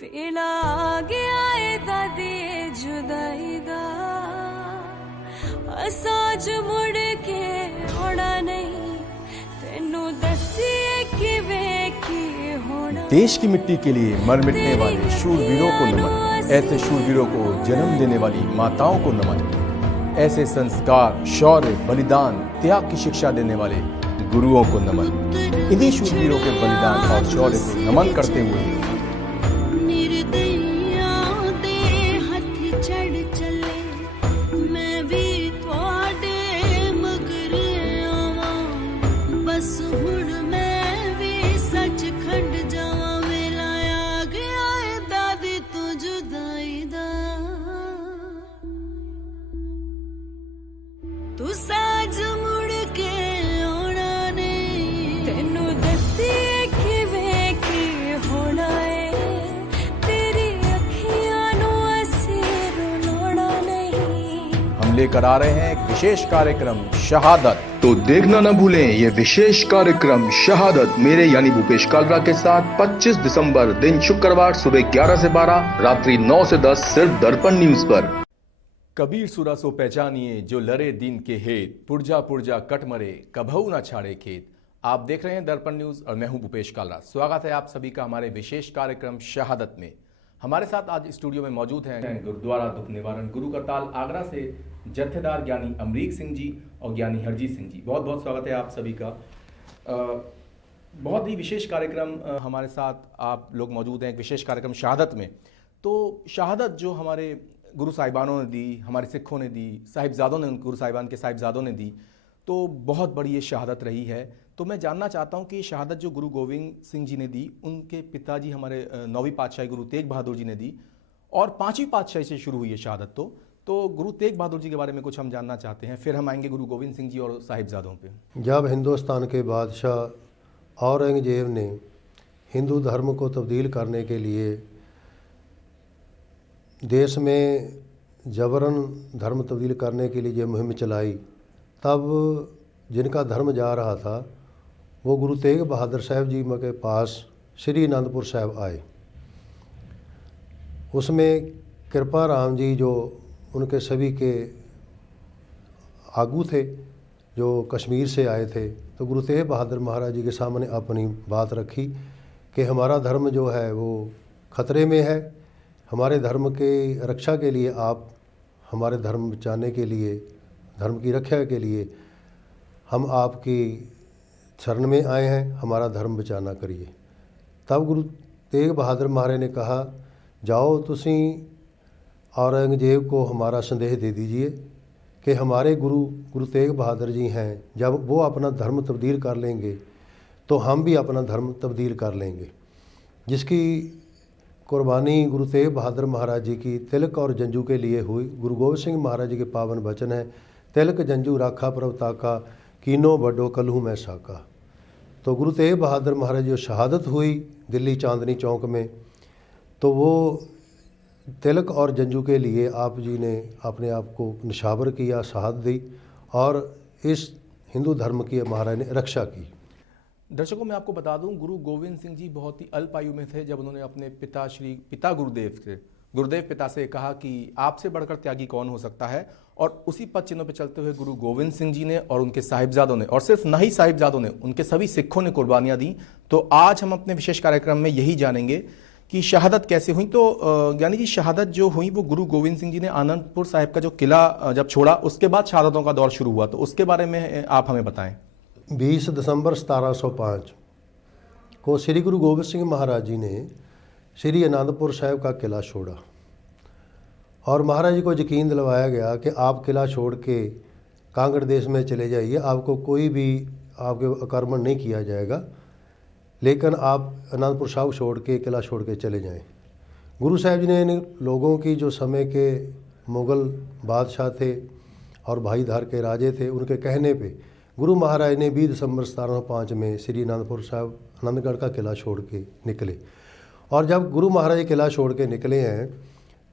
ਵੇਲਾ ਆ ਗਿਆ ਏ ਦਾਦੀ ਜੁਦਾਈ ਦਾ ਅਸਾਜ ਮੁੜ ਕੇ ਹੋਣਾ ਨਹੀਂ ਤੈਨੂੰ ਦੱਸੀਏ ਕਿਵੇਂ ਕੀ ਹੋਣਾ। देश की मिट्टी के लिए मर मिटने वाले शूरवीरों को नमन, ऐसे शूरवीरों को जन्म देने वाली माताओं को नमन, ऐसे संस्कार, शौर्य, बलिदान, त्याग की शिक्षा देने वाले गुरुओं को नमन। इन्हीं शूरवीरों के बलिदान और शौर्य को नमन करते हुए तू साज मुड़ के आना नहीं तेनू दस्सिए किवें की होना है तेरी अखियां नू असी रुलाना नहीं। हम लेकर आ रहे हैं एक विशेष कार्यक्रम शहादत। तो देखना न भूलें ये विशेष कार्यक्रम शहादत मेरे यानी भूपेश कालरा के साथ 25 दिसंबर दिन शुक्रवार सुबह 11 से 12 रात्रि 9 से 10 सिर्फ दर्पण न्यूज पर। कबीर सुरा सो पहचानिए जो लरे दीन के हेत, पुरजा पुरजा कट मरे कभऊ ना छाड़े खेत। आप देख रहे हैं दर्पण न्यूज और मैं हूं भूपेश कालरा। स्वागत है आप सभी का हमारे विशेष कार्यक्रम शहादत में। हमारे साथ आज स्टूडियो में मौजूद हैं गुरुद्वारा दुख निवारण गुरु करताल आगरा से जत्थेदार ज्ञानी अमरीक सिंह जी और ज्ञानी हरजीत सिंह जी। बहुत बहुत स्वागत है आप सभी का। बहुत ही विशेष कार्यक्रम हमारे साथ आप लोग मौजूद हैं, एक विशेष कार्यक्रम शहादत में। तो शहादत जो हमारे गुरु साहिबानों ने दी, हमारे सिखों ने दी, साहिबजादों ने, गुरु साहिबान के साहिबजादों ने दी, तो बहुत बड़ी ये शहादत रही है। तो मैं जानना चाहता हूँ कि शहादत जो गुरु गोविंद सिंह जी ने दी, उनके पिताजी हमारे 9वीं पातशाही गुरु तेग बहादुर जी ने दी और 5वीं पातशाही से शुरू हुई है शहादत। तो गुरु तेग बहादुर जी के बारे में कुछ हम जानना चाहते हैं, फिर हम आएंगे गुरु गोविंद सिंह जी और साहिबजादों पे। जब हिंदुस्तान के बादशाह औरंगजेब ने हिंदू धर्म को तब्दील करने के लिए देश में जबरन धर्म तब्दील करने के लिए ये मुहिम चलाई, तब जिनका धर्म जा रहा था वो गुरु तेग बहादुर साहब जी के पास श्री आनंदपुर साहब आए। उसमें कृपा राम जी जो उनके सभी के आगू थे, जो कश्मीर से आए थे, तो गुरु तेग बहादुर महाराज जी के सामने अपनी बात रखी कि हमारा धर्म जो है वो खतरे में है, हमारे धर्म के रक्षा के लिए आप हमारे धर्म बचाने के लिए, धर्म की रक्षा के लिए हम आपकी शरण में आए हैं, हमारा धर्म बचाना करिए। तब गुरु तेग बहादुर महाराज ने कहा, जाओ तुसी औरंगजेब को हमारा संदेश दे दीजिए कि हमारे गुरु तेग बहादुर जी हैं, जब वो अपना धर्म तब्दील कर लेंगे तो हम भी अपना धर्म तब्दील कर लेंगे। जिसकी कुर्बानी गुरु तेग बहादुर महाराज जी की तिलक और जंजू के लिए हुई। गुरु गोविंद सिंह महाराज जी के पावन वचन है, तिलक जंजू राखा प्रभ ताका कीनो बड्डो कलहू मैं साका। तो गुरु तेग बहादुर महाराज जो शहादत हुई दिल्ली चांदनी चौक में, तो वो तिलक और जंजू के लिए आप जी ने अपने आप को निशावर किया, शहादत दी और इस हिंदू धर्म की महाराज ने रक्षा की। दर्शकों मैं आपको बता दूं, गुरु गोविंद सिंह जी बहुत ही अल्प आयु में थे जब उन्होंने अपने पिता गुरुदेव पिता से कहा कि आपसे बढ़कर त्यागी कौन हो सकता है। और उसी पद चिन्हों पर चलते हुए गुरु गोविंद सिंह जी ने और उनके साहिबजादों ने, और सिर्फ नहीं साहिबजादों ने, उनके सभी सिखों ने कुर्बानियां दी। तो आज हम अपने विशेष कार्यक्रम में यही जानेंगे कि शहादत कैसे हुई। तो ज्ञानी जी, शहादत जो हुई वो गुरु गोविंद सिंह जी ने आनंदपुर साहिब का जो किला जब छोड़ा, उसके बाद शहादतों का दौर शुरू हुआ, तो उसके बारे में आप हमें बताएं। 20 दिसंबर 1705 को श्री गुरु गोविंद सिंह महाराज जी ने श्री आनंदपुर साहिब का किला छोड़ा और महाराज जी को यकीन दिलवाया गया कि आप किला छोड़ के कांगड़ देश में चले जाइए, आपको कोई भी आपके आक्रमण नहीं किया जाएगा, लेकिन आप आनंदपुर साहिब छोड़ के किला छोड़ के चले जाएं। गुरु साहब जी ने इन लोगों की, जो समय के मुग़ल बादशाह थे और भाईधार के राजे थे, उनके कहने पे गुरु महाराज ने 20 दिसंबर 1705 में श्री आनंदपुर साहिब आनंदगढ़ का किला छोड़ के निकले। और जब गुरु महाराज किला छोड़ के निकले हैं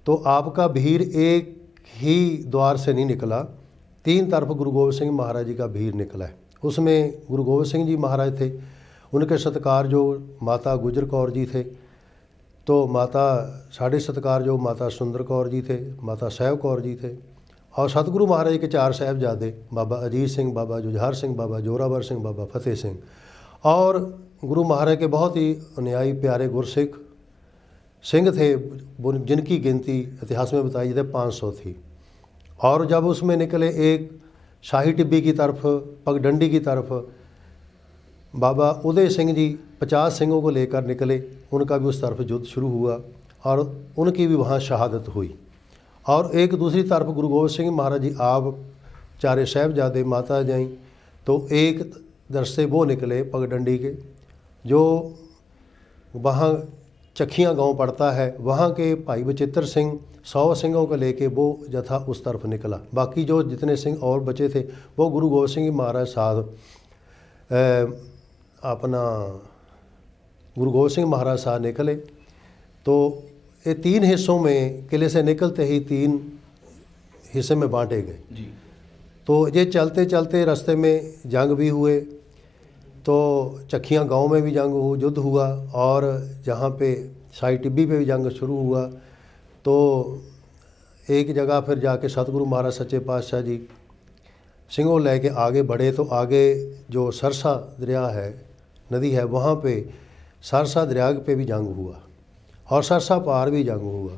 तो आपका भीड़ एक ही द्वार से नहीं निकला, 3 तरफ गुरु गोविंद सिंह महाराज जी का भीड़ निकला है। उसमें गुरु गोविंद सिंह जी महाराज थे, उनके सत्कार जो माता गुजर कौर जी थे, तो माता साढ़े सत्कारयोग माता सुंदर कौर जी थे, माता सहब कौर जी थे, और सतगुरु महाराज के 4 साहिबजादे बाबा अजीत सिंह, बाबा जुझार सिंह, बाबा जोरावर सिंह, बाबा फतेह सिंह, और गुरु महाराज के बहुत ही अनुयायी प्यारे गुरसिख सिंह थे जिनकी गिनती इतिहास में बताई जाती 500 थी। और जब उसमें निकले एक शाही टिब्बी की तरफ, पगडंडी की तरफ बाबा उदय सिंह जी 50 सिंहों को लेकर निकले, उनका भी उस तरफ युद्ध शुरू हुआ और उनकी भी वहाँ शहादत हुई। और एक दूसरी तरफ गुरु गोबिंद सिंह महाराज जी आप 4 साहिबजादे माता जाई, तो एक दरसे वो निकले पगडंडी के, जो वहाँ चखियाँ गांव पड़ता है, वहाँ के भाई बचित्र सिंह 100 सिंहों को लेके वो जथा उस तरफ निकला। बाकी जो जितने सिंह और बचे थे वो गुरु गोबिंद सिंह महाराज साहब अपना गुरु गोबिंद सिंह महाराज साहब निकले। तो ये 3 हिस्सों में किले से निकलते ही 3 हिस्से में बांटे गए जी। तो ये चलते चलते रास्ते में जंग भी हुए, तो चखियाँ गांव में भी युद्ध हुआ, और जहाँ पे शाही टिब्बी पे भी जंग शुरू हुआ। तो एक जगह फिर जाके सतगुरु महाराज सच्चे पातशाह जी सिंहों लेके आगे बढ़े, तो आगे जो सरसा दरिया है, नदी है, वहाँ पे सरसा दरिया पे भी जंग हुआ और सरसा पार भी जंग हुआ।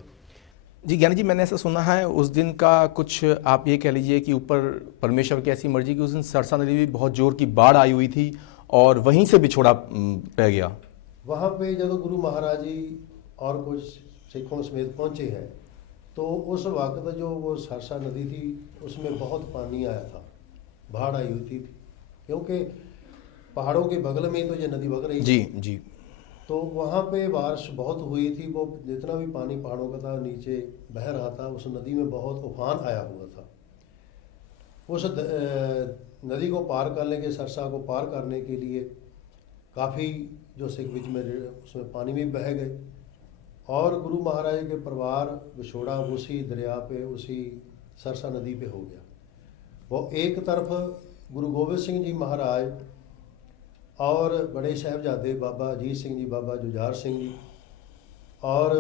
जी ज्ञानी जी, मैंने ऐसा सुना है उस दिन का कुछ आप ये कह लीजिए कि ऊपर परमेश्वर की ऐसी मर्जी कि उस दिन सरसा नदी में बहुत जोर की बाढ़ आई हुई थी और वहीं से बिछोड़ा पै गया। वहाँ पे जब गुरु महाराज जी और कुछ सिखों समेत पहुँचे हैं, तो उस वक्त जो वो सरसा नदी थी उसमें बहुत पानी आया था, बाढ़ आई हुई थी, क्योंकि पहाड़ों के बगल में तो ये नदी बग रही जी जी। तो वहाँ पे बारिश बहुत हुई थी, वो जितना भी पानी पहाड़ों का था नीचे बह रहा था, उस नदी में बहुत उफान आया हुआ था। उस नदी को पार करने के, सरसा को पार करने के लिए काफ़ी जो सिख बीच में उसमें पानी में बह गए, और गुरु महाराज के परिवार विछोड़ा उसी दरिया पे, उसी सरसा नदी पे हो गया। वो एक तरफ गुरु गोबिंद सिंह जी महाराज और बड़े साहिबजादे बाबा अजीत सिंह जी, बाबा जुझार सिंह जी और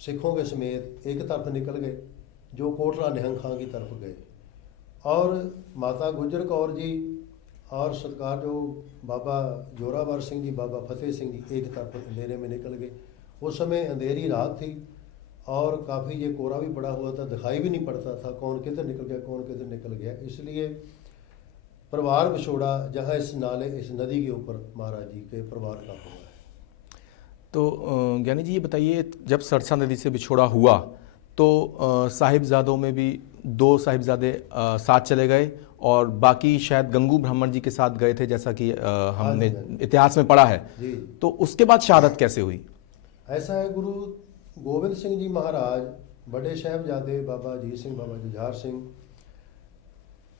सिखों के समेत एक तरफ निकल गए, जो कोटला निहंग खां की तरफ गए, और माता गुजर कौर जी और सत्कार जो बाबा जोरावर सिंह जी, बाबा फतेह सिंह जी एक तरफ अंधेरे में निकल गए। उस समय अंधेरी रात थी और काफ़ी ये कोहरा भी पड़ा हुआ था, दिखाई भी नहीं पड़ता था कौन किधर निकल गया, कौन किधर निकल गया। इसलिए परिवार विछोड़ा जहाँ इस नाले, इस नदी के ऊपर महाराज जी के परिवार का हुआ है। तो ज्ञानी जी ये बताइए, जब सरसा नदी से बिछोड़ा हुआ तो साहिबजादों में भी 2 साहिबजादे साथ चले गए और बाकी शायद गंगू ब्राह्मण जी के साथ गए थे, जैसा कि हमने इतिहास में पढ़ा है जी। तो उसके बाद शहादत कैसे हुई? ऐसा है, गुरु गोबिंद सिंह जी महाराज, बड़े साहिबजादे बाबा अजीत सिंह, बाबा जुझार सिंह,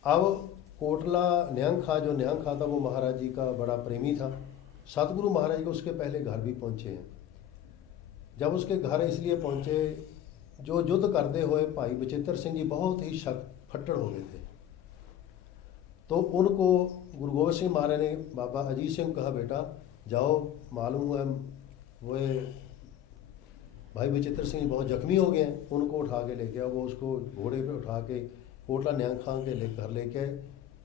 अब कोटला निहंग खां, जो निहंग खां था वो महाराज जी का बड़ा प्रेमी था। सतगुरु महाराज जी को उसके पहले घर भी पहुँचे हैं। जब उसके घर इसलिए पहुँचे, जो युद्ध करते हुए भाई बचित्र सिंह जी बहुत ही फट्टड़ हो गए थे, तो उनको गुरु गोबिंद सिंह महाराज ने बाबा अजीत सिंह कहा, बेटा जाओ, मालूम है वो भाई बचित्र सिंह बहुत जख्मी हो गए हैं, उनको उठा के लेके आओ। वो उसको घोड़े पे उठा के कोटला निहंग खां के घर लेके आए,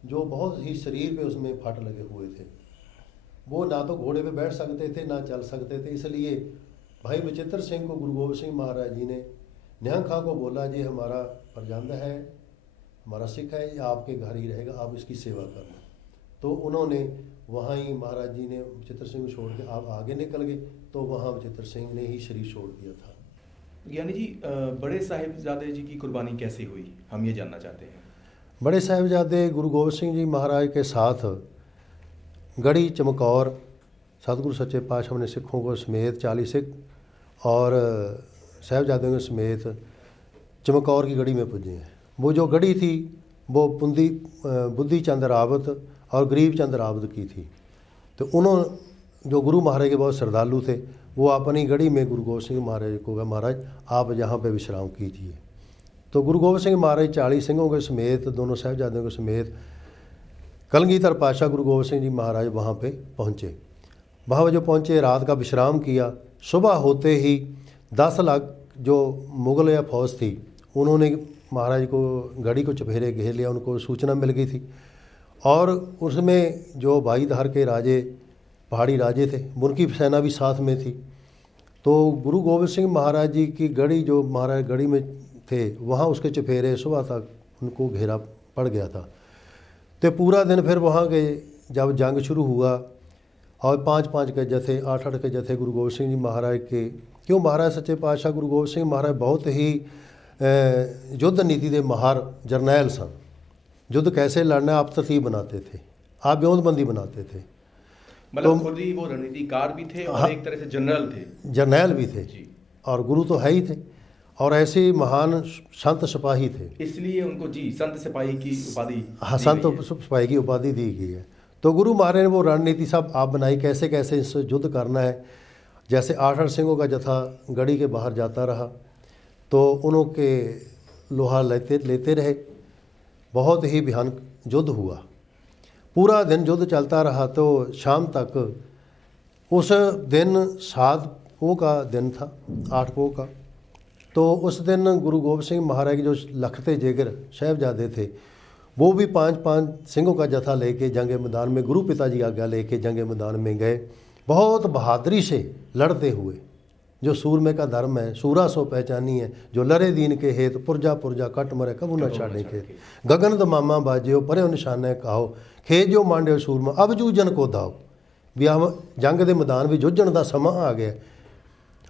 जो बहुत ही शरीर पे उसमें फट लगे हुए थे। वो ना तो घोड़े पे बैठ सकते थे ना चल सकते थे, इसलिए भाई बचित्र सिंह को गुरु गोबिंद सिंह महाराज जी ने निहंग खां को बोला, जी हमारा फर्जंद है, हमारा सिख है, ये आपके घर ही रहेगा, आप इसकी सेवा करना। तो उन्होंने वहाँ ही महाराज जी ने बचित्र सिंह को छोड़ के आप आगे निकल गए, तो वहाँ बचित्र सिंह ने ही शरीर छोड़ दिया था। ज्ञानी जी, बड़े साहिबजादे जी की कुर्बानी कैसे हुई, हम ये जानना चाहते हैं। बड़े साहिबजादे गुरु गोबिंद सिंह जी महाराज के साथ गढ़ी चमकौर, सतगुरु सच्चे पातशाह ने सिखों को समेत 40 सिख और साहिबजादों के समेत चमकौर की गढ़ी में पुजे हैं। वो जो गढ़ी थी वो बुद्धि चंद रावत और गरीब चंद रावत की थी। तो उन्होंने, जो गुरु महाराज के बहुत श्रद्धालु थे, वो अपनी गढ़ी में गुरु गोबिंद सिंह महाराज को कहा, महाराज आप यहाँ पे विश्राम कीजिए। तो गुरु गोबिंद सिंह महाराज 40 सिंहों के समेत, दोनों साहिबजादों के समेत, कलगीधर पातशाह गुरु गोबिंद सिंह जी महाराज वहाँ पे पहुँचे। वहाँ जो पहुँचे, रात का विश्राम किया, सुबह होते ही 10 लाख जो मुग़ल या फौज थी उन्होंने महाराज को गढ़ी को चुफेरे घेर लिया। उनको सूचना मिल गई थी और उसमें जो भाईधार के राजे पहाड़ी राजे थे उनकी सेना भी साथ में थी। तो गुरु गोविंद सिंह महाराज जी की गढ़ी जो महाराज गढ़ी में थे वहाँ उसके चुफेरे सुबह तक उनको घेरा पड़ गया था। तो पूरा दिन फिर वहाँ के जब जंग शुरू हुआ और 5-5 के जत्थे 8-8 के जत्थे गुरु गोबिंद सिंह जी महाराज के, क्यों महाराज सच्चे पातशाह गुरु गोबिंद सिंह महाराज बहुत ही युद्ध नीति के माहर जरनैल सन। युद्ध कैसे लड़ना आप तरतीब बनाते थे, आप ब्योंतबंदी बनाते थे। मतलब खुद ही वो रणनीतिकार भी थे और एक तरह से जनरल थे, जर्नैल भी थे जी। और गुरु तो है ही थे और ऐसे महान संत सिपाही थे, इसलिए उनको जी संत सिपाही की उपाधि, हाँ संत सिपाही की उपाधि दी गई है। तो गुरु महाराज ने वो रणनीति सब आप बनाई, कैसे कैसे इससे युद्ध करना है। जैसे 8-8 सिंहों का जत्था गढ़ी के बाहर जाता रहा तो उनके लोहा लेते रहे। बहुत ही भयानक युद्ध हुआ, पूरा दिन युद्ध चलता रहा। तो शाम तक उस दिन 7 पोह का दिन था, 8 पोह का। तो उस दिन गुरु गोबिंद सिंह महाराज के जो लखते जेगर साहिबजादे थे वो भी 5-5 सिंहों का जत्था लेके जंग मैदान में गुरु पिता जी आज्ञा लेके जंग मैदान में गए। बहुत बहादुरी से लड़ते हुए, जो सूरमे का धर्म है सूरा सो पहचानी है, जो लरे दीन के हेत पुरजा पुरजा कट मरे कबू न छाड़े के, गगन दमामा बाजियो परे निशाने कहो, खेत जो मांडियो सूरमा अब जूझन को दाओ। भी हम जंग के मैदान भी जुझण का समा आ गया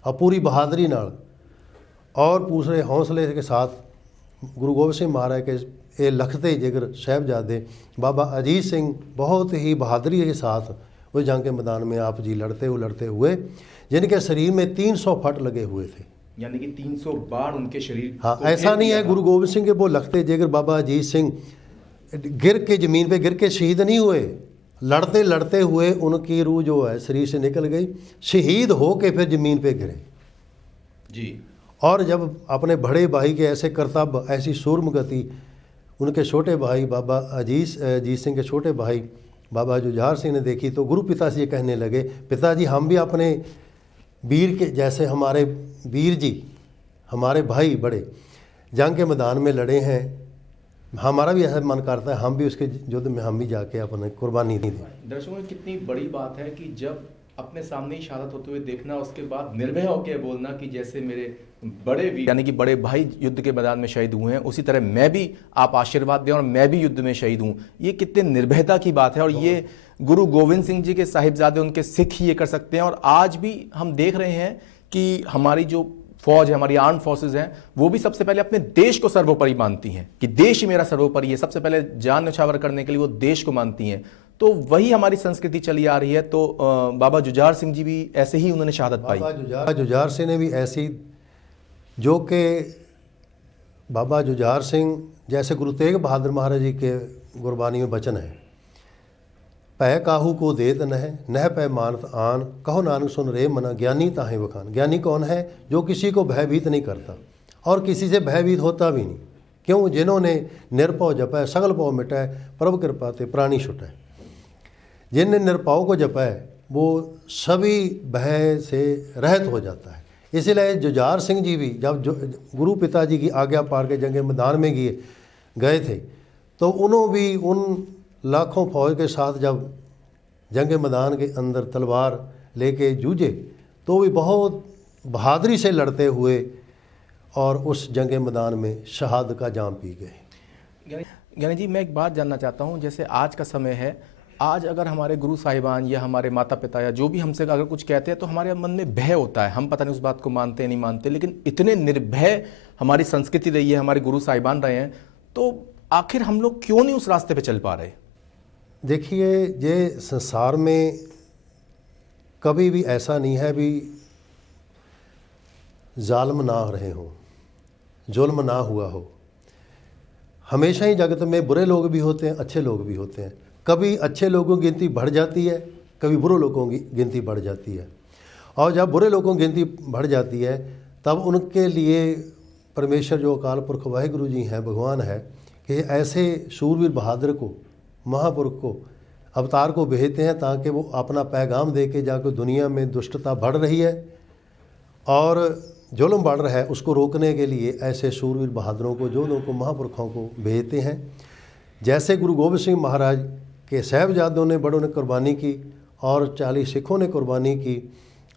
और पूरी बहादुरी नाल और पूरे हौसले के साथ गुरु गोबिंद सिंह महाराज के ये लखते जिगर साहिबजादे बाबा अजीत सिंह बहुत ही बहादुरी के साथ उस जंग के मैदान में आप जी लड़ते हुए जिनके शरीर में 300 फट लगे हुए थे, यानी कि 300 बाण उनके शरीर। हाँ, ऐसा नहीं है गुरु गोबिंद सिंह के वो लखते जिगर बाबा अजीत सिंह गिर के ज़मीन पे गिर के शहीद नहीं हुए, लड़ते लड़ते हुए उनकी रूह जो है शरीर से निकल गई, शहीद हो के फिर ज़मीन पे गिरे जी। और जब अपने बड़े भाई के ऐसे करतब ऐसी सूर्म गति उनके छोटे भाई बाबा अजीत सिंह के छोटे भाई बाबा जुझार सिंह ने देखी तो गुरु पिता से ये कहने लगे, पिताजी हम भी अपने वीर के जैसे हमारे वीर जी हमारे भाई बड़े जंग के मैदान में लड़े हैं, हमारा भी ऐसा मन करता है हम भी उसके युद्ध में हम भी जाके अपने कुर्बानी दी दें। दर्शकों कितनी बड़ी बात है कि जब अपने सामने ही शहादत होते हुए देखना, उसके बाद निर्भय होकर बोलना कि जैसे मेरे बड़े वीर यानी कि बड़े भाई युद्ध के मैदान में शहीद हुए हैं उसी तरह मैं भी आप आशीर्वाद दें और मैं भी युद्ध में शहीद हूं। ये कितने निर्भयता की बात है और ये गुरु गोविंद सिंह जी के साहिबजादे उनके सिख ही ये कर सकते हैं। और आज भी हम देख रहे हैं कि हमारी जो फौज है, हमारी आर्म फोर्सेज हैं, वो भी सबसे पहले अपने देश को सर्वोपरि मानती हैं कि देश ही मेरा सर्वोपरि है। सबसे पहले जान न्यौछावर करने के लिए वो देश को मानती हैं। तो वही हमारी संस्कृति चली आ रही है। तो बाबा जुझार सिंह जी भी ऐसे ही उन्होंने शहादत पाई। बाबा जुझार सिंह ने भी ऐसी, जो कि बाबा जुझार सिंह जैसे गुरु तेग बहादुर महाराज जी के गुरबानी में वचन है, पै काहू को देत नह पै मानत आन, कहो नानक सुन रे मना ज्ञानी ताहे बखान। ज्ञानी कौन है? जो किसी को भयभीत नहीं करता और किसी से भयभीत होता भी नहीं। क्यों? जिन्होंने निरपौ जपै सगल पौ मिटै, प्रभु कृपा ते प्राणी छुटै। जिनने निरपाव को जपा है वो सभी भय से रहित हो जाता है। इसलिए जुझार सिंह जी भी जब गुरु पिताजी की आज्ञा पार के जंग मैदान में गए थे तो उन्होंने भी उन लाखों फौज के साथ जब जंग मैदान के अंदर तलवार लेके जूझे तो भी बहुत बहादुरी से लड़ते हुए और उस जंग मैदान में शहादत का जाम पी गए। ज्ञानी जी, मैं एक बात जानना चाहता हूँ, जैसे आज का समय है, आज अगर हमारे गुरु साहिबान या हमारे माता पिता या जो भी हमसे अगर कुछ कहते हैं तो हमारे मन में भय होता है, हम पता नहीं उस बात को मानते हैं नहीं मानते, लेकिन इतने निर्भय हमारी संस्कृति रही है, हमारे गुरु साहिबान रहे हैं, तो आखिर हम लोग क्यों नहीं उस रास्ते पे चल पा रहे? देखिए, ये संसार में कभी भी ऐसा नहीं है भी जालिम ना रहे हो, जुल्म ना हुआ हो। हमेशा ही जगत में बुरे लोग भी होते हैं, अच्छे लोग भी होते हैं। कभी अच्छे लोगों की गिनती बढ़ जाती है, कभी बुरे लोगों की गिनती बढ़ जाती है। और जब बुरे लोगों की गिनती बढ़ जाती है तब उनके लिए परमेश्वर जो अकाल पुरख वाहिगुरु जी हैं, भगवान है, कि ऐसे शूरवीर बहादुर को, महापुरुष को, अवतार को भेजते हैं ताकि वो अपना पैगाम दे के जाकर दुनिया में दुष्टता बढ़ रही है और जुल्म बढ़ रहा है उसको रोकने के लिए ऐसे शूरवीर बहादुरों को, योधों को, महापुरुषों को भेजते हैं। जैसे गुरु गोबिंद सिंह महाराज के साहिबजादों ने, बड़ों ने कुर्बानी की और 40 सिखों ने कुर्बानी की।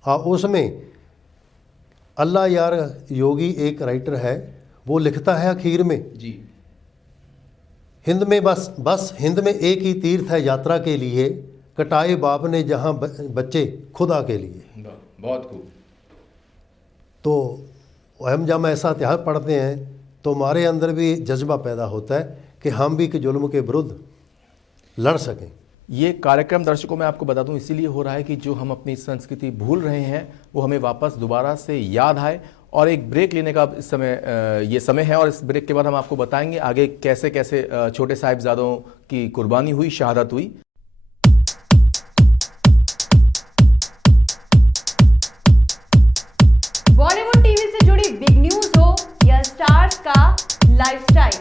और उसमें अल्लाह यार योगी एक राइटर है, वो लिखता है आखिर में जी, हिंद में बस हिंद में एक ही तीर्थ है यात्रा के लिए, कटाए बाप ने जहाँ बच्चे खुदा के लिए। बहुत खूब। तो हम जब ऐसा इतिहास पढ़ते हैं तो हमारे अंदर भी जज्बा पैदा होता है कि हम भी के जुल्म के विरुद्ध लड़ सकें। ये कार्यक्रम दर्शकों मैं आपको बता दूं इसीलिए हो रहा है कि जो हम अपनी संस्कृति भूल रहे हैं वो हमें वापस दोबारा से याद आए। और एक ब्रेक लेने का इस समय ये समय है, और इस ब्रेक के बाद हम आपको बताएंगे आगे कैसे कैसे छोटे साहिबजादों की कुर्बानी हुई, शहादत हुई। बॉलीवुड टीवी से जुड़ी बिग न्यूज हो या स्टार्स का लाइफस्टाइल,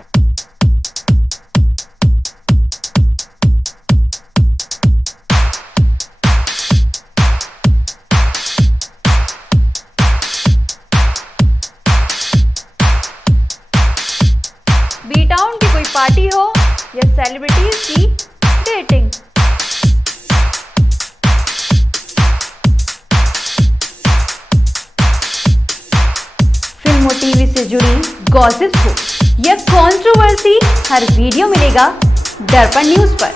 बी टाउन की कोई पार्टी हो या सेलिब्रिटीज की डेटिंग, फिल्म और टीवी से जुड़ी गॉसिप्स हो या कंट्रोवर्सी, हर वीडियो मिलेगा दर्पण न्यूज पर।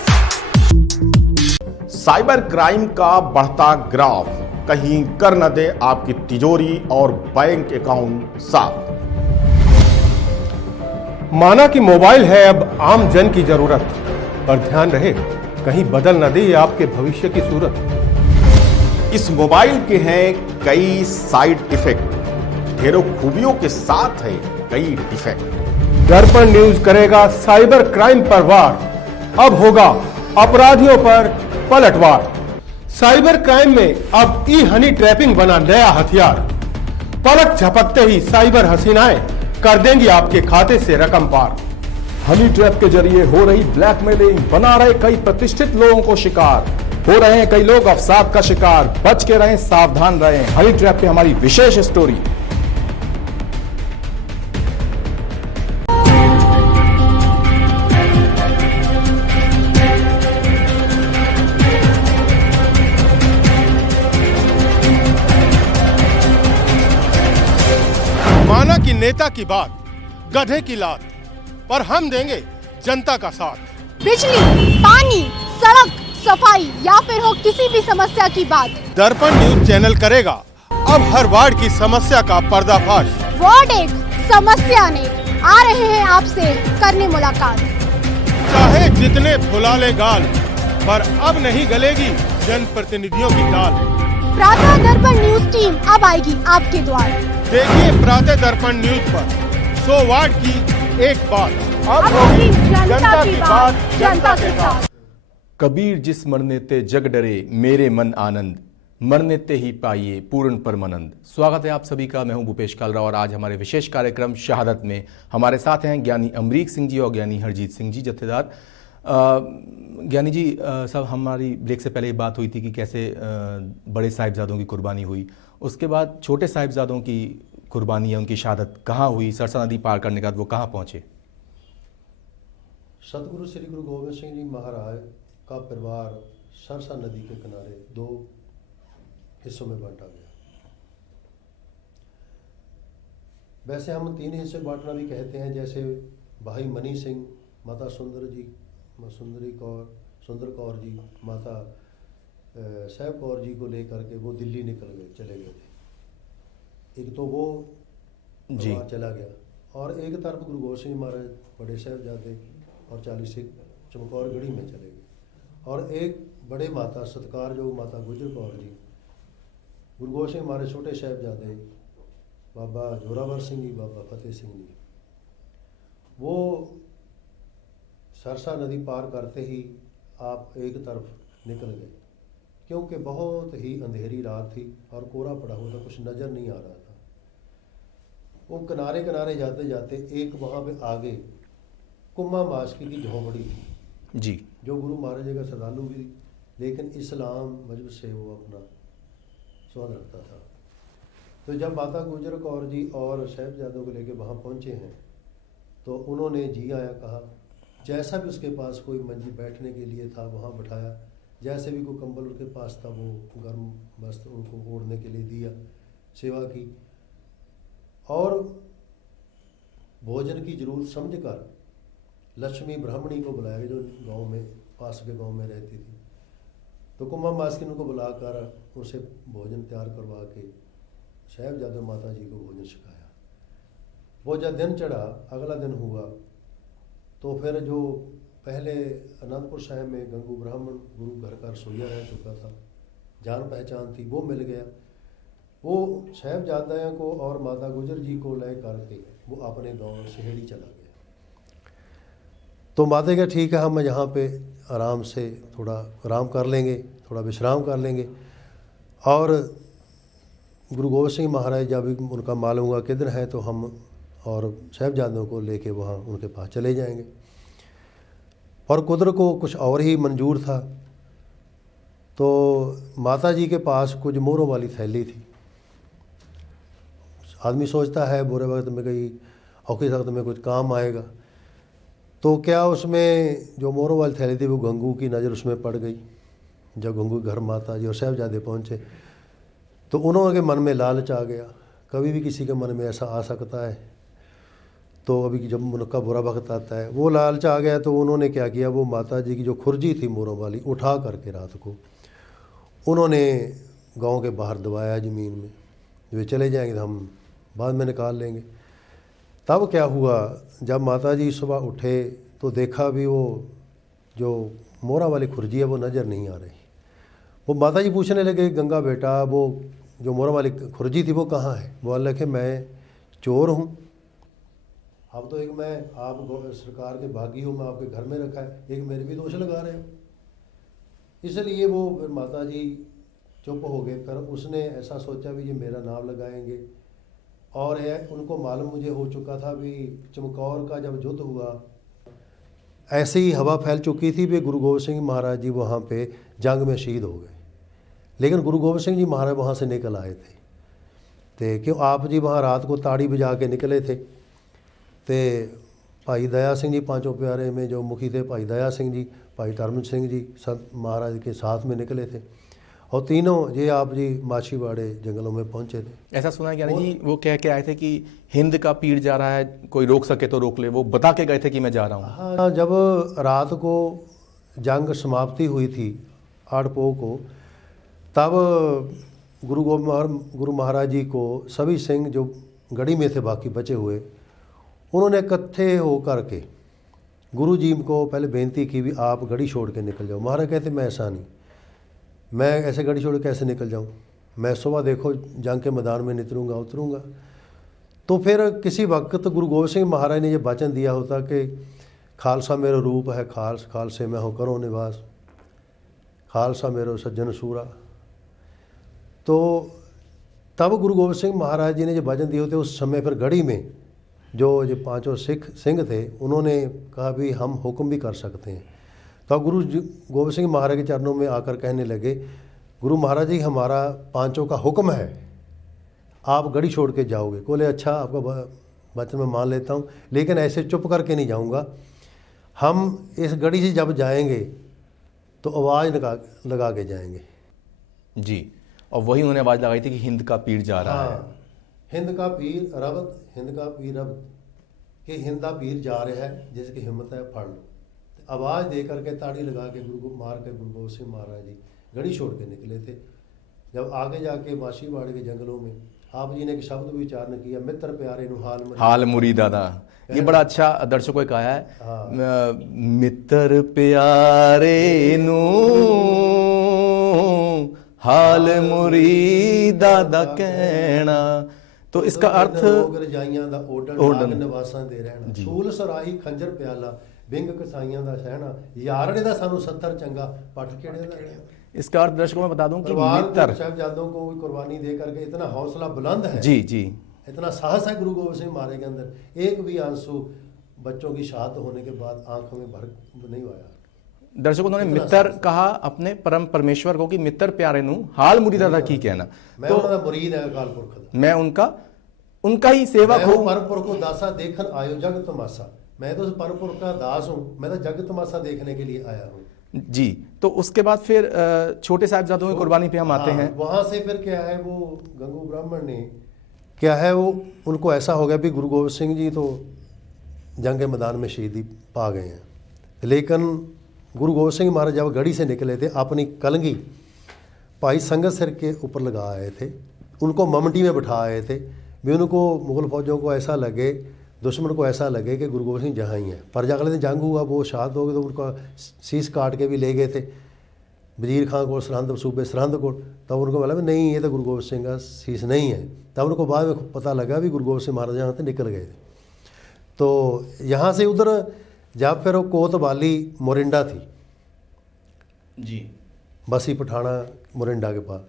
साइबर क्राइम का बढ़ता ग्राफ कहीं कर न दे आपकी तिजोरी और बैंक अकाउंट साफ। माना कि मोबाइल है अब आम जन की जरूरत, पर ध्यान रहे कहीं बदल न दे ये आपके भविष्य की सूरत। इस मोबाइल के हैं कई साइड इफेक्ट, ढेरों खूबियों के साथ है कई डिफेक्ट। दर्पण न्यूज करेगा साइबर क्राइम पर वार, अब होगा अपराधियों पर पलटवार। साइबर क्राइम में अब ई हनी ट्रैपिंग बना नया हथियार, पलक झपकते ही साइबर हसीनाएं कर देंगी आपके खाते से रकम पार। हनी ट्रैप के जरिए हो रही ब्लैकमेलिंग बना रहे कई प्रतिष्ठित लोगों को शिकार, हो रहे हैं कई लोग अवसाद का शिकार, बच के रहें, सावधान रहें। हनी ट्रैप पे हमारी विशेष स्टोरी। माना कि नेता की बात गधे की लात, पर हम देंगे जनता का साथ। बिजली, पानी, सड़क, सफाई या फिर हो किसी भी समस्या की बात, दर्पण न्यूज चैनल करेगा अब हर वार्ड की समस्या का पर्दाफाश। वार्ड एक समस्या ने आ रहे हैं आपसे करने मुलाकात। चाहे जितने फुला ले गाल, पर अब नहीं गलेगी जनप्रतिनिधियों की दाल। प्रातः दर्पण न्यूज टीम अब आएगी आपके द्वार। देखिए प्रातः दर्पण न्यूज पर 100 वार्ड की एक बात, अब होगी जनता की बात जनता के साथ। कबीर जिस मरने ते जग डरे, मेरे मन आनंद, मरने ते ही पाइए पूर्ण परमानंद। स्वागत है आप सभी का, मैं हूं भूपेश कालरा और आज हमारे विशेष कार्यक्रम शहादत में हमारे साथ हैं ज्ञानी अमरीक सिंह जी और ज्ञानी हरजीत सिंह जी जत्थेदार। ज्ञानी जी साहब, हमारी ब्रेक से पहले ही बात हुई थी कि कैसे बड़े साहिबजादों की कुर्बानी हुई, उसके बाद छोटे साहिबजादों की कुर्बानी है, उनकी शहादत कहाँ हुई, सरसा नदी पार करने के बाद वो कहाँ पहुँचे? सतगुरु श्री गुरु गोविंद सिंह जी महाराज का परिवार सरसा नदी के किनारे 2 हिस्सों में बांटा गया। वैसे हम 3 हिस्से बांटना भी कहते हैं, जैसे भाई मनी सिंह, माता सुंदर कौर जी, माता साहब कौर जी को लेकर के वो दिल्ली चले गए थे। एक तो वो जी चला गया, और एक तरफ गुरु गोबिंद सिंह महाराज बड़े साहिबजादे और 40 सिख चमकौरगढ़ी में चले गए, और एक बड़े माता सत्कार जो माता गुजर कौर जी, गुरु गोबिंद सिंह महाराज छोटे साहिबजादे बाबा जोरावर सिंह जी, बाबा फतेह सिंह जी, वो सरसा नदी पार करते ही आप एक तरफ निकल गए, क्योंकि बहुत ही अंधेरी रात थी और कोहरा पड़ा हुआ था, कुछ नज़र नहीं आ रहा था। वो किनारे किनारे जाते जाते एक वहाँ पे आगे कुम्मा मास्की की झोंपड़ी थी जी, जो गुरु महाराज जी का श्रद्धालु भी, लेकिन इस्लाम मजहब से वो अपना संबंध रखता था। तो जब माता गुजर कौर जी और साहिबजादों को लेके वहाँ पहुँचे हैं तो उन्होंने जी आया कहा, जैसा भी उसके पास कोई मंजी बैठने के लिए था वहाँ बिठाया, जैसे भी कोई कंबल उनके पास था वो गर्म वस्त्र उनको ओढ़ने के लिए दिया, सेवा की। और भोजन की जरूरत समझकर लक्ष्मी ब्राह्मणी को बुलाया जो गांव में पास के गांव में रहती थी, तो कुंभा मास्किन को बुलाकर उसे भोजन तैयार करवा के साहिबजादे माता जी को भोजन सिखाया। वो जब दिन चढ़ा, अगला दिन हुआ, तो फिर जो पहले अनंतपुर साहिब में गंगू ब्राह्मण गुरु घर का रसोइया रह चुका था, जान पहचान थी, वो मिल गया। वो साहिबजादा को और माता गुजर जी को ले करके वो अपने गांव सहेड़ी चला गया। तो माता का ठीक है, हम यहाँ पे आराम से थोड़ा आराम कर लेंगे, थोड़ा विश्राम कर लेंगे। और गुरु गोविंद सिंह महाराज जब उनका मालूम हुआ किधर है तो हम और साहिबजादों को लेके वहाँ उनके पास चले जाएंगे। और कुदरत को कुछ और ही मंजूर था। तो माता जी के पास कुछ मोहरों वाली थैली थी। आदमी सोचता है बुरे वक्त में कहीं औखे वक्त में कुछ काम आएगा, तो क्या उसमें जो मोहरों वाली थैली थी वो गंगू की नज़र उसमें पड़ गई। जब गंगू घर माता जी और साहिबजादे पहुँचे तो उन्होंने मन में लालच आ गया। कभी भी किसी के मन में ऐसा आ सकता है। तो अभी जब उनका बुरा वक्त आता है, वो लालच आ गया तो उन्होंने क्या किया, वो माता जी की जो खुर्जी थी मोहरों वाली उठा करके रात को उन्होंने गांव के बाहर दबाया ज़मीन में, वे चले जाएंगे तो हम बाद में निकाल लेंगे। तब क्या हुआ, जब माता जी सुबह उठे तो देखा भी वो जो मोहरा वाली खुर्जी है वो नज़र नहीं आ रही। वो माता जी पूछने लगे, गंगा बेटा वो जो मोहरा वाली खुर्जी थी वो कहाँ है? बोला कि मैं चोर हूँ, अब तो एक मैं आप सरकार के बागी हूँ, मैं आपके घर में रखा है, एक मेरे भी दोष लगा रहे हो। इसलिए वो फिर माता जी चुप हो गए। फिर उसने ऐसा सोचा भी ये मेरा नाम लगाएंगे। और उनको मालूम मुझे हो चुका था भी चमकौर का जब युद्ध हुआ ऐसे ही हवा फैल चुकी थी भी गुरु गोविंद सिंह महाराज जी वहाँ पे जंग में शहीद हो गए। लेकिन गुरु गोविंद सिंह जी महाराज वहाँ से निकल आए थे क्यों आप जी वहाँ रात को ताड़ी बजा के निकले थे। तो भाई दया सिंह जी पांचों प्यारे में जो मुखी थे, भाई दया सिंह जी, भाई धर्म सिंह जी संत महाराज के साथ में निकले थे और तीनों ये आप जी माछीवाड़े जंगलों में पहुंचे थे। ऐसा सुना है ज्ञानी जी वो कह के आए थे कि हिंद का पीर जा रहा है, कोई रोक सके तो रोक ले, वो बता के गए थे कि मैं जा रहा हूँ। हाँ, जब रात को जंग समाप्ति हुई थी 8 पो को, तब गुरु महाराज जी को सभी सिंह जो गढ़ी में थे बाकी बचे हुए, उन्होंने इकट्ठे हो करके गुरु जी को पहले बेनती की भी आप गढ़ी छोड़ के निकल जाओ। महाराज कहते मैं ऐसा नहीं, मैं ऐसे गढ़ी छोड़ के कैसे निकल जाऊं, मैं सुबह देखो जंग के मैदान में नितरूंगा उतरूंगा। तो फिर किसी वक्त गुरु गोविंद सिंह महाराज ने ये वचन दिया होता कि खालसा मेरो रूप है खालसे मैं हो करो निवास, खालसा मेरो सज्जन सूरा। तो तब गुरु गोविंद सिंह महाराज जी ने जो वचन दिए होते उस समय पर गढ़ी में जो पांचों सिंह थे उन्होंने कहा भी हम हुक्म भी कर सकते हैं। तो गुरु गोविंद सिंह महाराज के चरणों में आकर कहने लगे, गुरु महाराज जी हमारा पांचों का हुक्म है, आप गढ़ी छोड़ के जाओगे। बोले अच्छा आपका वचन मैं मान लेता हूँ, लेकिन ऐसे चुप करके नहीं जाऊँगा। हम इस गढ़ी से जब जाएंगे तो आवाज़ लगा के जाएंगे। जी, और वही उन्होंने आवाज़ लगाई थी कि हिंद का पीर जा रहा है। हिंद का पीर रबत, हिंद का पीर रबत कि हिंदा पीर जा रहा है, जिसकी हिम्मत है फड़ लो। आवाज़ दे करके ताड़ी लगा के गुरु गोविंद सिंह महाराज जी गढ़ी छोड़ के निकले थे। जब आगे जाके माछीवाड़े के जंगलों में आप जी ने एक शब्द भी उच्चारण किया, मित्र प्यारे नु हाल मुरी दादा। ये बड़ा अच्छा दर्शकों ने कहा है। मित्र प्यारे नु हाल मुरी दादा कहना। तो इसका अर्थ रजाइयां दा ओडन निवासां दे रहना, सूल सराही खंजर प्याला बिंग कसाइयां दा सहना, यारड़े दा सानू 70 चंगा पट केड़े दा। इसका अर्थ दर्शकों में बता दूं कि मित्र साहिबजादों को कुर्बानी दे करके इतना हौसला बुलंद है, जी जी, इतना साहस है गुरु गोविंद सिंह महाराज के अंदर। एक भी आंसू बच्चों की शहादत होने के बाद आंखों में भर नहीं आया। दर्शकों उन्होंने मित्र कहा अपने परम परमेश्वर को कि मित्र प्यारे नू हाल मुरीदा दा की कहना। मैं उन्होंने मुरीद है अकाल पुरख दा, मैं उनका ही सेवक मैं हूँ। परम पुरख को दासा देखन आयो जग तमाशा, मैं तो उस परम पुरख का दास हूँ, मैं तो जग तमाशा देखने के लिए आया हूँ। जी, तो उसके बाद फिर छोटे साहिबजादों की कुर्बानी पे हम आते हाँ, हैं। वहाँ से फिर क्या है, वो गंगू ब्राह्मण ने क्या है, वो उनको ऐसा हो गया भी गुरु गोबिंद सिंह जी तो जंग के मैदान में शहीदी पा गए हैं, लेकिन गुरु गोबिंद सिंह महाराज जब गढ़ी से निकले थे अपनी कलंगी भाई संगत सिर के ऊपर लगा आए थे, उनको ममटी में बिठा आए थे भी उनको मुगल फौजों को ऐसा लगे, दुश्मन को ऐसा लगे कि गुरु गोबिंद सिंह जहाँ ही हैं। पर अगले दिन जंग हुआ, वो शहादत हो गए, तो उनका शीश काट के भी ले गए थे वजीर खां को, सरहंद सूबे सरहंद को। तब उनको बोला भी नहीं, ये तो गुरु गोबिंद सिंह का शीश नहीं है। तब उनको बाद में पता लगा भी गुरु गोबिंद सिंह महाराज यहाँ से निकल गए थे। तो यहाँ से उधर जब फिर वो कोतवाली मोरिंडा थी जी, बसी पठाना मोरिंडा के पास,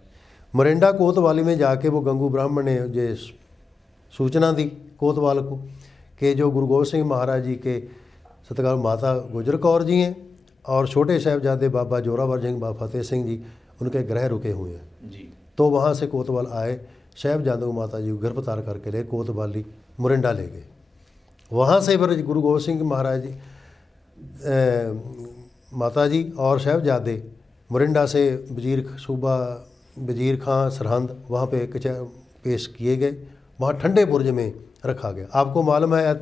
मोरिंडा कोतवाली में जाके वो गंगू ब्राह्मण ने ये सूचना दी कोतवाल को कि जो गुरु गोबिंद सिंह महाराज जी के सतकार माता गुजर कौर जी हैं और छोटे साहिबजादे बाबा जोरावर सिंह बाबा फतेह सिंह जी उनके ग्रह रुके हुए हैं जी। तो वहाँ से कोतवाल आए, साहिबजादों को माता जी को गिरफ्तार करके ले कोतवाली मोरिंडा ले गए। वहाँ से फिर गुरु गोबिंद सिंह महाराज जी माता जी और साहिबजादे मोरिंडा से वजीर खां सरहंद वहाँ पे पेश किए गए, वहाँ ठंडे बुर्ज में रखा गया। आपको मालूम है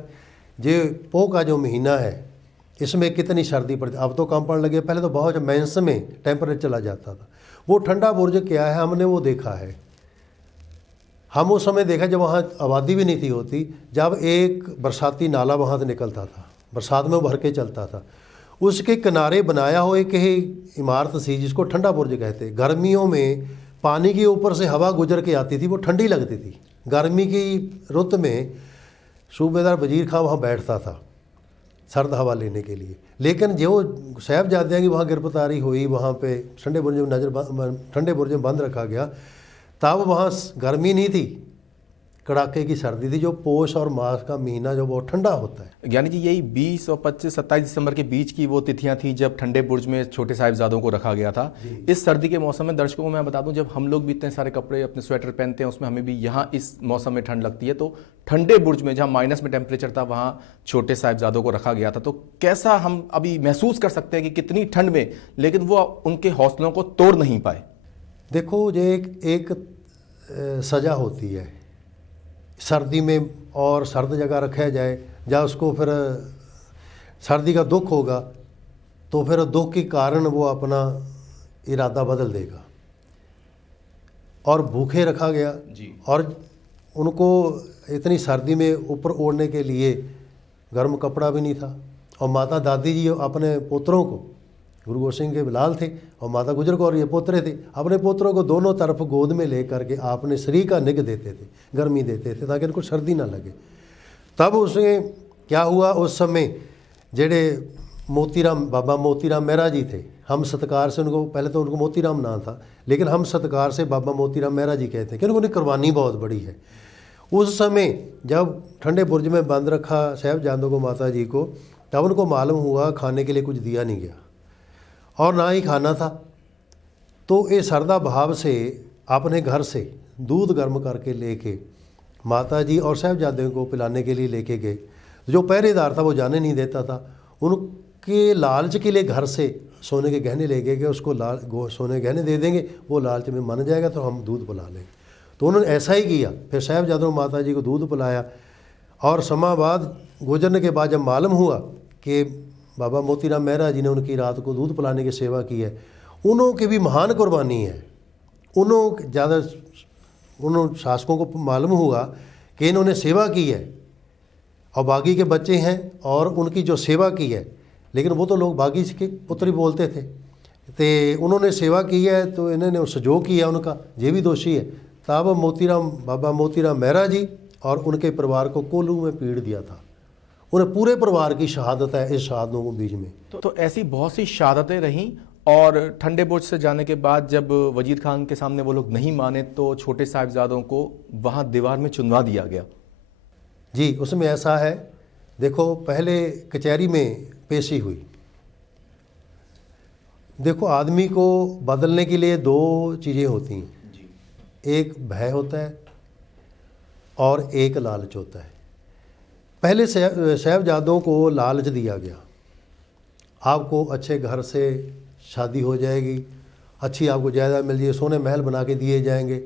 ये पोह का जो महीना है इसमें कितनी सर्दी पड़ती, अब तो कम पड़ने लगे, पहले तो बहुत माइनस में टेम्परेचर चला जाता था। वो ठंडा बुर्ज क्या है हमने वो देखा है, हम उस समय देखा जब वहाँ आबादी भी नहीं थी होती, जब एक बरसाती नाला वहाँ से निकलता था, बरसात में वो भर के चलता था, उसके किनारे बनाया हुआ एक ही इमारत थी जिसको ठंडा बुर्ज कहते। गर्मियों में पानी के ऊपर से हवा गुजर के आती थी, वो ठंडी लगती थी। गर्मी की रुत में सूबेदार वजीर खां वहाँ बैठता था सर्द हवा लेने के लिए, लेकिन जो साहिबजादियाँ की वहाँ गिरफ्तारी हुई, वहाँ पे ठंडे बुर्ज में बंद रखा गया, तब वहाँ गर्मी नहीं थी, कड़ाके की सर्दी थी। जो पोष और मास का महीना जो बहुत ठंडा होता है, यानी कि यही 20 और 25-27 दिसंबर के बीच की वो तिथियां थी जब ठंडे बुर्ज में छोटे साहिबजादों को रखा गया था। इस सर्दी के मौसम में दर्शकों को मैं बता दूं, जब हम लोग भी इतने सारे कपड़े अपने स्वेटर पहनते हैं, उसमें हमें भी यहाँ इस मौसम में ठंड लगती है, तो ठंडे बुर्ज में जहाँ माइनस में टेम्परेचर था वहाँ छोटे साहिबजादों को रखा गया था। तो कैसा हम अभी महसूस कर सकते हैं कि कितनी ठंड में, लेकिन वो उनके हौसलों को तोड़ नहीं पाए। देखो ये एक सज़ा होती है सर्दी में, और सर्द जगह रखा जाए, जहाँ उसको फिर सर्दी का दुख होगा तो फिर दुख के कारण वो अपना इरादा बदल देगा, और भूखे रखा गया जी। और उनको इतनी सर्दी में ऊपर ओढ़ने के लिए गर्म कपड़ा भी नहीं था। और माता दादी जी अपने पुत्रों को, गुरु गोबिंद सिंह के बिलाल थे और माता गुजर कौर ये पोतरे थे, अपने पोतरों को दोनों तरफ गोद में लेकर के आपने शरीर का निग देते थे, गर्मी देते थे ताकि इनको सर्दी ना लगे। तब उसमें क्या हुआ, उस समय जेड़े मोतीराम बाबा मोतीराम मेहरा जी थे, हम सत्कार से उनको, पहले तो उनको मोतीराम नाम था, लेकिन हम सत्कार से बाबा मोतीराम मेहरा जी कहते हैं क्योंकि उनकी कुर्बानी बहुत बड़ी है। उस समय जब ठंडे बुर्ज में बंद रखा साहिबजादों को माता जी को, तब उनको मालूम हुआ खाने के लिए कुछ दिया नहीं गया और ना ही खाना था। तो ये सरदा भाव से अपने घर से दूध गर्म करके लेके माता जी और साहिबजादे को पिलाने के लिए लेके गए। जो पहरेदार था वो जाने नहीं देता था, उनके लालच के लिए घर से सोने के गहने ले गए कि उसको सोने के गहने दे देंगे, वो लालच में मन जाएगा तो हम दूध पिला लेंगे। तो उन्होंने ऐसा ही किया, फिर साहिबजादों ने माता जी को दूध पिलाया। और समा बाद गुजरने के बाद जब मालूम हुआ कि बाबा मोतीराम मेहरा जी ने उनकी रात को दूध पिलाने की सेवा की है, उन्होंने भी महान कुर्बानी है। उन शासकों को मालूम हुआ कि इन्होंने सेवा की है और बागी के बच्चे हैं और उनकी जो सेवा की है, लेकिन वो तो लोग बागी के पुत्र ही बोलते थे, तो उन्होंने सेवा की है तो इन्होंने सहयोग किया, उनका ये भी दोषी है। तब बाबा मोतीराम मेहरा जी और उनके परिवार को कोल्लू में पीड़ दिया था, उन्हें पूरे परिवार की शहादत है इस शहादतों के बीच में। तो ऐसी बहुत सी शहादतें रहीं। और ठंडे बुर्ज से जाने के बाद जब वजीर खान के सामने वो लोग नहीं माने तो छोटे साहिबजादों को वहाँ दीवार में चुनवा दिया गया। जी, उसमें ऐसा है, देखो पहले कचहरी में पेशी हुई, देखो, आदमी को बदलने के लिए दो चीज़ें होती हैं, एक भय होता है और एक लालच होता है। पहले साहबजादों को लालच दिया गया, आपको अच्छे घर से शादी हो जाएगी, अच्छी आपको जायदाद मिल जाएगी, सोने महल बना के दिए जाएंगे,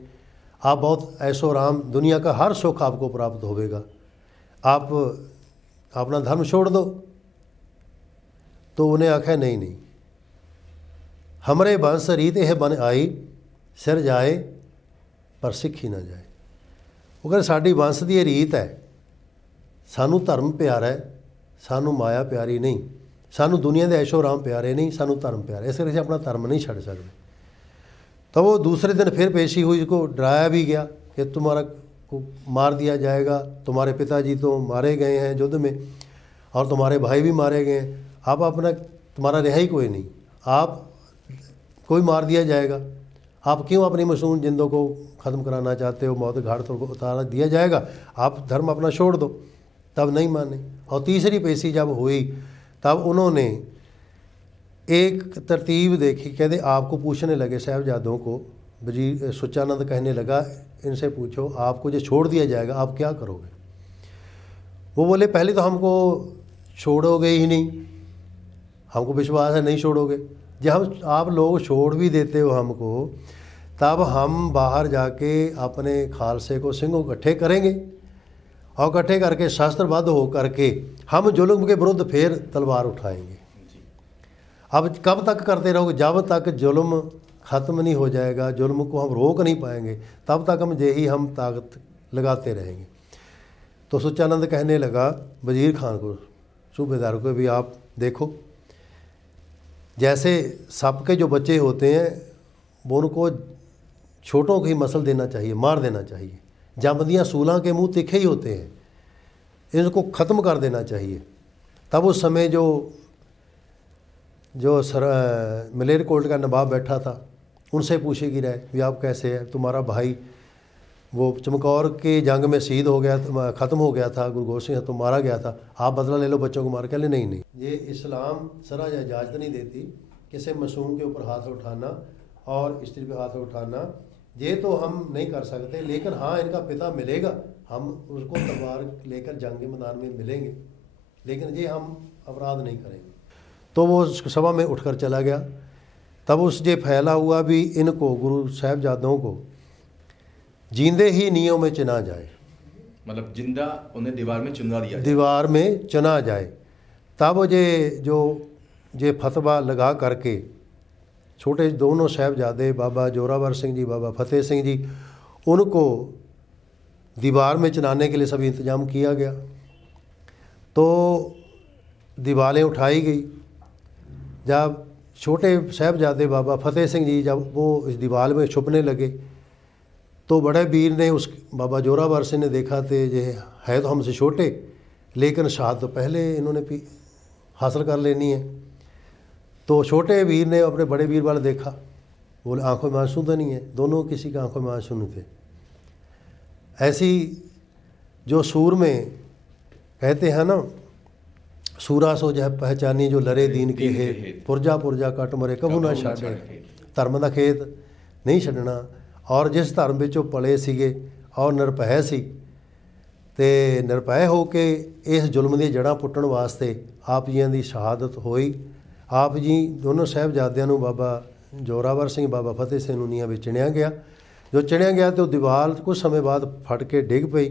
आप बहुत ऐशो आराम, दुनिया का हर सुख आपको प्राप्त होगा, आप अपना धर्म छोड़ दो। तो उन्हें आख्या नहीं नहीं, हमरे वंश रीत यह बन आई, सिर जाए पर सिख ही ना जाए। वो कहते साड़ी वंश की रीत है, सानू धर्म प्यारा है, सानू माया प्यारी नहीं, सानू दुनिया के ऐशो आराम प्यारे नहीं, सानू धर्म प्यारा, इस करके अपना धर्म नहीं छड़ सकते। तो वो दूसरे दिन फिर पेशी हुई, इसको डराया भी गया कि तुम्हारा को मार दिया जाएगा, तुम्हारे पिताजी तो मारे गए हैं युद्ध में और तुम्हारे भाई भी मारे गए हैं, आप अपना, तुम्हारा रिहाई कोई नहीं, आप कोई मार दिया जाएगा, आप क्यों अपनी मासूम जिंदों को ख़त्म कराना चाहते हो, मौत घाट तो उतार दिया जाएगा, आप धर्म अपना छोड़ दो। तब नहीं माने। और तीसरी पेशी जब हुई तब उन्होंने एक तरतीब देखी, कहते आपको पूछने लगे साहबजादों को, वजीर सुचानंद कहने लगा इनसे पूछो आपको जो छोड़ दिया जाएगा आप क्या करोगे। वो बोले पहले तो हमको छोड़ोगे ही नहीं, हमको विश्वास है नहीं छोड़ोगे, जब हम आप लोग छोड़ भी देते हो हमको, तब हम बाहर जाके अपने खालसे को सिंहों इकट्ठे करेंगे और इकट्ठे करके शस्त्रबद्ध हो करके हम जुल्म के विरुद्ध फिर तलवार उठाएंगे। अब कब तक करते रहोगे, जब तक जुल्म ख़त्म नहीं हो जाएगा, जुल्म को हम रोक नहीं पाएंगे, तब तक हम ताकत लगाते रहेंगे। तो सुचानंद कहने लगा वजीर खान को, सूबेदार को, भी आप देखो, जैसे सांप के जो बच्चे होते हैं वो उनको छोटों को ही मसल देना चाहिए, मार देना चाहिए, जामदियाँ सूलां के मुंह तिखे ही होते हैं, इनको ख़त्म कर देना चाहिए। तब उस समय जो मलेरकोट का नवाब बैठा था उनसे पूछेगी रहे भी आप कैसे हैं, तुम्हारा भाई वो चमकौर के जंग में शहीद हो गया, ख़त्म हो गया था, गुरु गोबिंद सिंह तो मारा गया था, आप बदला ले लो बच्चों को मार के। ले नहीं नहीं, ये इस्लाम सरा इजाज़त नहीं देती किसी मासूम के ऊपर हाथ उठाना और स्त्री पे हाथ उठाना, ये तो हम नहीं कर सकते, लेकिन हाँ इनका पिता मिलेगा, हम उसको तलवार लेकर जंग के मैदान में मिलेंगे, लेकिन ये हम अपराध नहीं करेंगे। तो वो सभा में उठकर चला गया। तब उस ये फैला हुआ भी इनको गुरु साहबजादों को जींदे ही नियों में चुना जाए, मतलब जिंदा उन्हें दीवार में चुना दिया जाए, दीवार में चुना जाए। तब ये फतवा लगा करके छोटे दोनों साहबजादे बाबा जोरावर सिंह जी, बाबा फतेह सिंह जी, उनको दीवार में चुनाने के लिए सभी इंतजाम किया गया। तो दीवारें उठाई गई। जब छोटे साहबजादे बाबा फतेह सिंह जी जब वो इस दीवार में छुपने लगे तो बड़े वीर ने उस बाबा जोरावर सिंह ने देखा थे ये है तो हमसे छोटे, लेकिन शहादत तो पहले इन्होंने हासिल कर लेनी है। तो छोटे वीर ने अपने बड़े वीर वाला देखा, बोले आंखों में आंसू तो नहीं है, दोनों किसी का आंखों में आंसू नहीं थे। ऐसी जो सूर में कहते हैं ना, सूरा सो जह पहचानी जो लरे दीन के हे, पुरजा पुरजा कट मरे कबू ना छाड़े, धर्म का खेत नहीं छड्डना। और जिस धर्म विचों पले सीगे और निरभੈ सी ते निरभੈ हो के इस जुल्म दी जड़ां पुट्टण वास्ते आप जियां दी शहादत होई। आप जी दोनों साहबजादियां नूं बाबा जोरावर सिंह बाबा फतेह सिंह नूं नीहां विच चिणिया गया। जो चिणिया गया तो दीवार कुछ समय बाद फट के डिग पई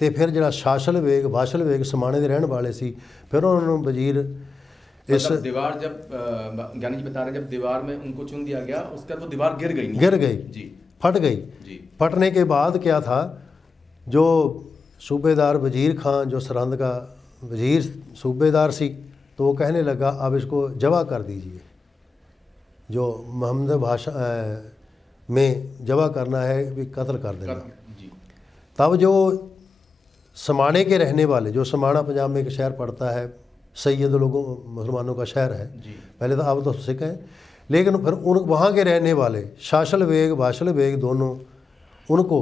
ते फिर जिहड़ा शासल वेग वाशल वेग समाणे दे रहण वाले सी, फिर उन्होंने वजीर इस दीवार जब ज्ञानी जी बता रहे जब दीवार में उनको चुन दिया गया उसका तो दीवार गिर गई जी, फट गई जी। फटने के बाद क्या था, जो सूबेदार वजीर खान जो सरहंद का वजीर सूबेदार सी, तो वो कहने लगा अब इसको जवा कर दीजिए, जो मोहम्मद भाषा में जवा करना है भी कत्ल कर देना। तब जो समाणे के रहने वाले, जो समाणा पंजाब में एक शहर पड़ता है, सैयद लोगों मुसलमानों का शहर है पहले तो, अब तो सिख है, लेकिन फिर उन वहाँ के रहने वाले शासल वेग वाशल वेग दोनों, उनको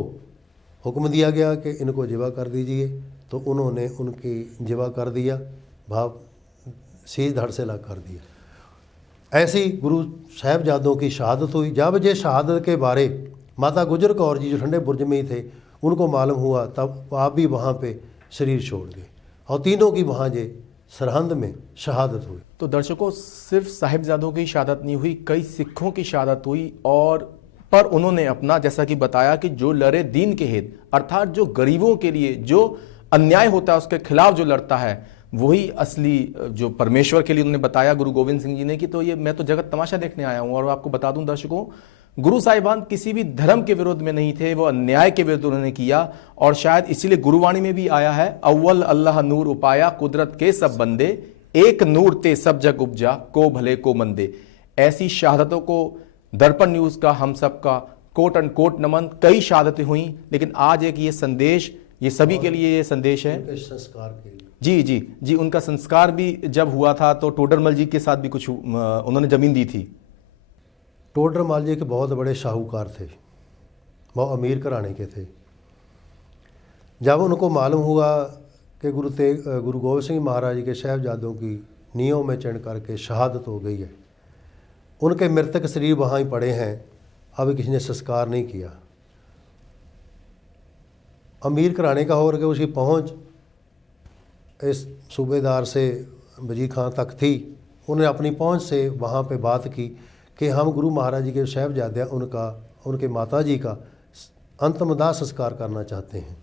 हुक्म दिया गया कि इनको जिवा कर दीजिए। तो उन्होंने उनकी जिवा कर दिया, भाव सीध धड़ से लग कर दिया। ऐसी गुरु साहिबजादों की शहादत हुई। जब ये शहादत के बारे माता गुजर कौर जी जो ठंडे बुर्ज में ही थे उनको मालूम हुआ, तब आप भी वहाँ पे शरीर छोड़ गए और तीनों की वहाँ जे सरहंद में शहादत हुई। तो दर्शकों, सिर्फ साहिबजादों की शहादत नहीं हुई, कई सिखों की शहादत हुई। और पर उन्होंने अपना, जैसा कि बताया कि जो लड़े दीन के हित, अर्थात जो गरीबों के लिए जो अन्याय होता है उसके खिलाफ जो लड़ता है, वही असली जो परमेश्वर के लिए उन्होंने बताया गुरु गोविंद सिंह जी ने कि तो ये मैं तो जगत तमाशा देखने आया हूं। और आपको बता दूं दर्शकों, गुरु साहिबान किसी भी धर्म के विरोध में नहीं थे, वो अन्याय के विरुद्ध उन्होंने किया। और शायद इसीलिए गुरुवाणी में भी आया है, अव्वल अल्लाह नूर उपाया कुदरत के सब बंदे, एक नूर ते सब जग उपजा को भले को मंदे। ऐसी शहादतों को दर्पण न्यूज का, हम सब का कोट एंड कोट नमन। कई शहादतें हुई, लेकिन आज एक ये संदेश, ये सभी के लिए ये संदेश है। संस्कार के लिए जी जी जी, उनका संस्कार भी जब हुआ था तो टोडरमल जी के साथ भी कुछ उन्होंने जमीन दी थी। टोडरमल जी के बहुत बड़े शाहूकार थे, बहुत अमीर घराने के थे। जब उनको मालूम हुआ कि गुरु गोविंद सिंह महाराज जी के साहिबजादों की नींव में चढ़ करके शहादत हो गई है, उनके मृतक शरीर वहाँ ही पड़े हैं, अभी किसी ने संस्कार नहीं किया। अमीर घराने का हो के उसकी पहुँच इस सूबेदार से वजीर खां तक थी। उन्होंने अपनी पहुँच से वहाँ पे बात की कि हम गुरु महाराज जी के साहिबजादे उनके माता जी का अंतिम दाह संस्कार करना चाहते हैं।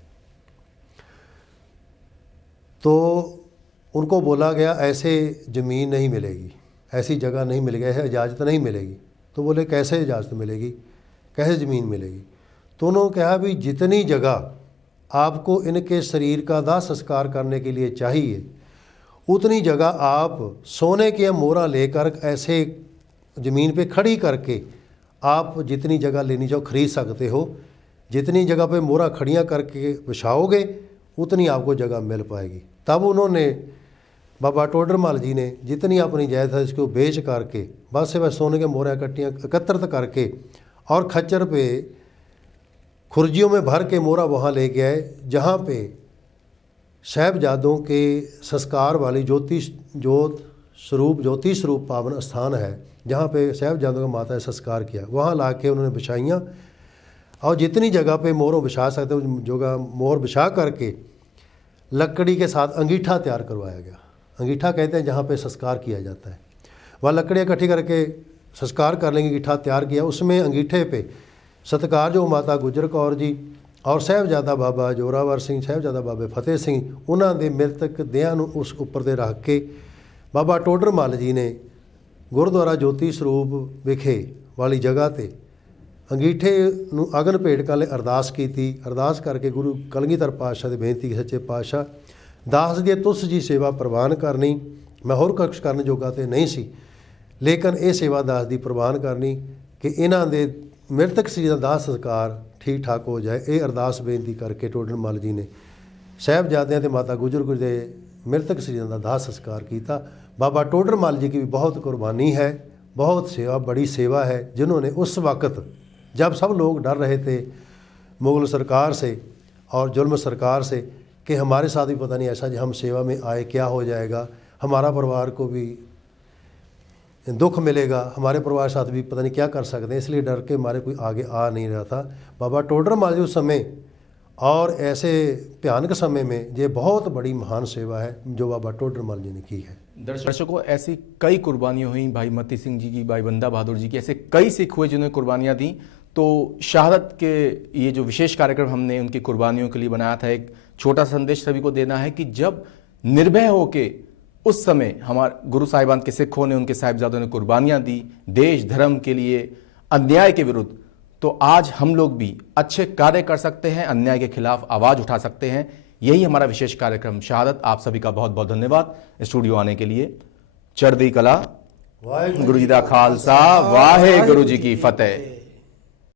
तो उनको बोला गया ऐसे ज़मीन नहीं मिलेगी, ऐसी जगह नहीं मिलेगी, ऐसे इजाज़त नहीं मिलेगी। तो बोले कैसे इजाज़त मिलेगी, कैसे ज़मीन मिलेगी? तो उन्होंने कहा भी जितनी जगह आपको इनके शरीर का दाह संस्कार करने के लिए चाहिए, उतनी जगह आप सोने की मोहरा लेकर ऐसे ज़मीन पे खड़ी करके आप जितनी जगह लेनी चाहो खरीद सकते हो। जितनी जगह पे मोहरा खड़ियाँ करके बिछाओगे उतनी आपको जगह मिल पाएगी। तब उन्होंने बाबा टोडरमल जी ने जितनी अपनी जायदाद इसको बेच करके बस से बस सोने के मोहरा इकट्ठियाँ एकत्रित करके और खच्चर पे खुर्जियों में भर के मोहरा वहाँ ले गए, जहाँ पे साहिबजादों के संस्कार वाली ज्योति स्वरूप पावन स्थान है, जहाँ पे साहिबजादों का माता ने संस्कार किया, वहाँ ला के उन्होंने बिछाइयाँ। और जितनी जगह पे मोहरों बिछा सकते हो जगह मोहर बिछा करके लकड़ी के साथ अंगीठा तैयार करवाया गया। अंगीठा कहते हैं जहाँ पे संस्कार किया जाता है। वह लकड़ियाँ इकट्ठी करके संस्कार कर लेंगे, अंगीठा तैयार किया, उसमें अंगीठे पे सत्कार जो माता गुजर कौर जी और साहिबजादा बाबा जोरावर सिंह, साहिबजादा बाबे फतेह सिंह, उन्होंने मृतक देहां नूं उस उपर दे रख के बाबा टोडरमल जी ने गुरुद्वारा ज्योति स्वरूप विखे वाली जगह ते अंगीठे नूं अगन भेट कर अरदास की। अरदास करके गुरु कलगीधर पातशाह की बेनती, सच्चे पातशाह दास दी तुस जी सेवा प्रवान करनी, मैं होर कुछ करन जोगा ते नहीं सी, लेकिन ये सेवा दास दी प्रवान करनी कि इन्हां दे मृतक शरीर का दाह संस्कार ठीक ठाक हो जाए। ये अरदास बेनती करके टोडरमल जी ने साहिबजादियां ते माता गुजर गुजर दे मृतक शरीर का दाह संस्कार किया। बाबा टोडरमल जी की भी बहुत कुर्बानी है, बहुत सेवा, बड़ी सेवा है, जिन्होंने उस वक़्त जब सब लोग डर रहे थे मुग़ल सरकार से और जुल्म सरकार से कि हमारे साथ भी पता नहीं ऐसा जब हम सेवा में आए क्या हो जाएगा, हमारा परिवार को भी दुख मिलेगा, हमारे परिवार के साथ भी पता नहीं क्या कर सकते हैं, इसलिए डर के हमारे कोई आगे आ नहीं रहा था। बाबा टोडरमल जी उस समय और ऐसे भयानक समय में ये बहुत बड़ी महान सेवा है जो बाबा टोडरमल जी ने की है। दर्शकों, ऐसी कई कुर्बानियाँ हुई, भाई मती सिंह जी की, भाई बंदा बहादुर जी की, ऐसे कई सिख हुए जिन्होंने कुर्बानियाँ दी। तो शहादत के ये जो विशेष कार्यक्रम हमने उनकी कुर्बानियों के लिए बनाया था, एक छोटा संदेश सभी को देना है कि जब निर्भय होके उस समय हमारे गुरु साहिबान के सिखों ने, उनके साहिबजादों ने कुर्बानियाँ दी देश धर्म के लिए, अन्याय के विरुद्ध, तो आज हम लोग भी अच्छे कार्य कर सकते हैं, अन्याय के खिलाफ आवाज़ उठा सकते हैं। यही हमारा विशेष कार्यक्रम शहादत। आप सभी का बहुत बहुत धन्यवाद स्टूडियो आने के लिए। चढ़दी कला, गुरु जी दा खालसा, वाहे गुरु जी की फतेह।